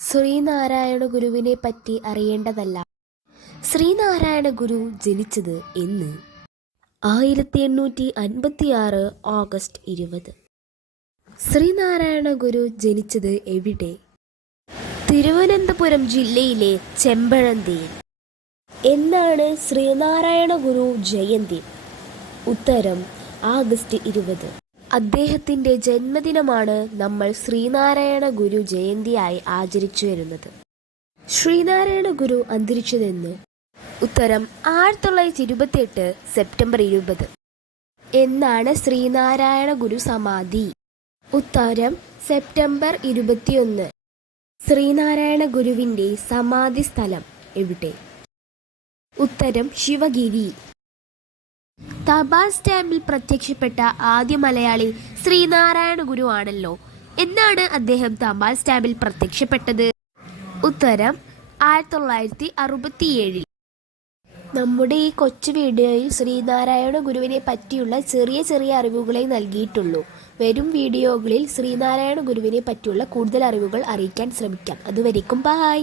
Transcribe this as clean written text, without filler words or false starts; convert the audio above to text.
ശ്രീനാരായണ ഗുരുവിനെ പറ്റി അറിയേണ്ടതല്ല. ശ്രീനാരായണ ഗുരു ജനിച്ചത് എന്ന് 1856 ഓഗസ്റ്റ് 20. ശ്രീനാരായണ ഗുരു ജനിച്ചത് എവിടെ? തിരുവനന്തപുരം ജില്ലയിലെ ചെമ്പഴന്തിയിൽ. എന്നാണ് ശ്രീനാരായണ ഗുരു ജയന്തി? ഉത്തരം ആഗസ്റ്റ് 20. അദ്ദേഹത്തിൻ്റെ ജന്മദിനമാണ് നമ്മൾ ശ്രീനാരായണ ഗുരു ജയന്തിയായി ആചരിച്ചു വരുന്നത്. ശ്രീനാരായണ ഗുരു അന്തരിച്ചതെന്ന്? ഉത്തരം 1928 സെപ്റ്റംബർ 20. എന്നാണ് ശ്രീനാരായണ ഗുരു സമാധി? ഉത്തരം സെപ്റ്റംബർ 21. ശ്രീനാരായണ ഗുരുവിൻ്റെ സമാധി സ്ഥലം എവിടെ? ഉത്തരം ശിവഗിരി. തപാൽ സ്റ്റാമ്പിൽ പ്രത്യക്ഷപ്പെട്ട ആദ്യ മലയാളി ശ്രീനാരായണ ഗുരു ആണല്ലോ. എന്നാണ് അദ്ദേഹം തപാൽ സ്റ്റാമ്പിൽ പ്രത്യക്ഷപ്പെട്ടത്? ഉത്തരം 1967. നമ്മുടെ ഈ കൊച്ചു വീഡിയോയിൽ ശ്രീനാരായണ ഗുരുവിനെ പറ്റിയുള്ള ചെറിയ ചെറിയ അറിവുകളെ നൽകിയിട്ടുള്ളൂ. വരും വീഡിയോകളിൽ ശ്രീനാരായണ ഗുരുവിനെ പറ്റിയുള്ള കൂടുതൽ അറിവുകൾ അറിയിക്കാൻ ശ്രമിക്കാം. അതുവരേക്കും ബൈ.